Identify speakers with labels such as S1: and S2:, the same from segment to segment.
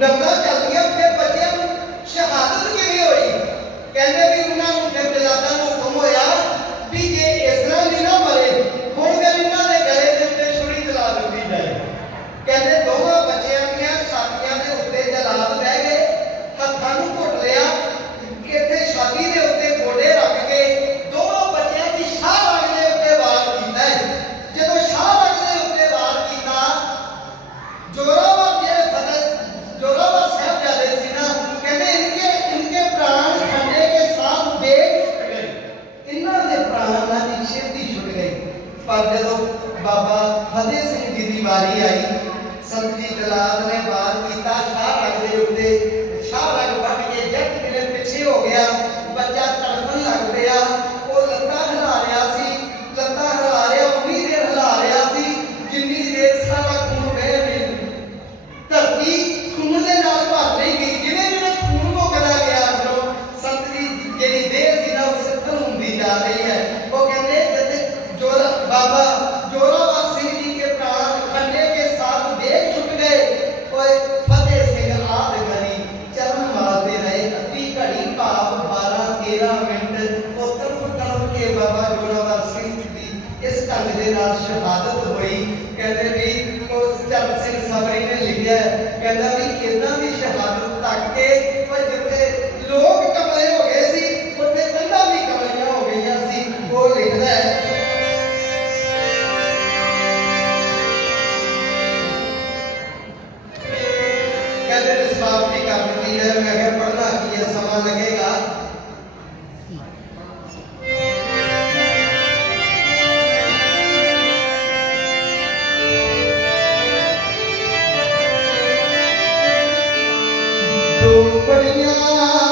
S1: ਨਫ਼ਰਤ ਚੱਲਦੀ ਹੈ ਫਿਰ ਬੱਚਿਆਂ ਨੂੰ ਸ਼ਹਾਦਤ ਕਿਵੇਂ ਹੋਈ ਕਹਿੰਦੇ ਵੀ ਉਹਨਾਂ ਨੂੰ ਫਿਰ ਦਿਲਾਦਾਂ ਨੂੰ ਹੁਕਮ ਹੋਇਆ ਵੀ ਜੇ ਇਸ ਤਰ੍ਹਾਂ ਸਭ ਦਲਾਲ ਨੇ ਬਾਤ ਕੀਤੀ ਸ਼ਹਾਦਤ ਹੋਈ ਕਹਿੰਦੇ ਵੀ ਉਸ ਚਰਨ ਸਿੰਘ ਸਬਰੀ ਨੇ ਲਿਖਿਆ ਕਹਿੰਦਾ ਵੀ ਕਿੰਨਾ ਦੀ ਸ਼ਹਾਦਤ ਤੱਕ ਕੇ ਪਰ ਜਿੱਥੇ ਲੋਕ ਕਮਲੇ ਹੋ ਗਏ ਸੀ ਉੱਥੇ ਕੰਧਾਂ ਵੀ ਕਮਲੀਆਂ ਹੋ ਗਈਆਂ ਸੀ ਉਹ ਲਿਖਦਾ ਹੈ ਕਹਿੰਦੇ ਨੇ ਸਮਾਪਤੀ ਕਰ ਦਿੱਤੀ ਹੈ ਮੈਂ ਕਿਹਾ ਪੜਨਾ ਕੀ ਹੈ ਸਮਾਂ ਲੱਗੇਗਾ yeah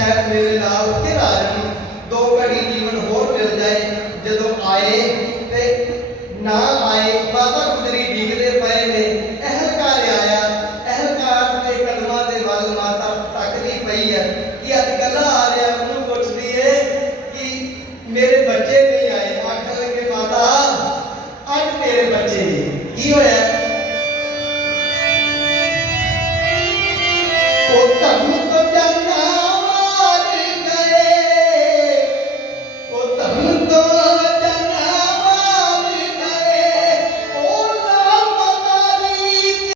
S1: शहर मेरे लाल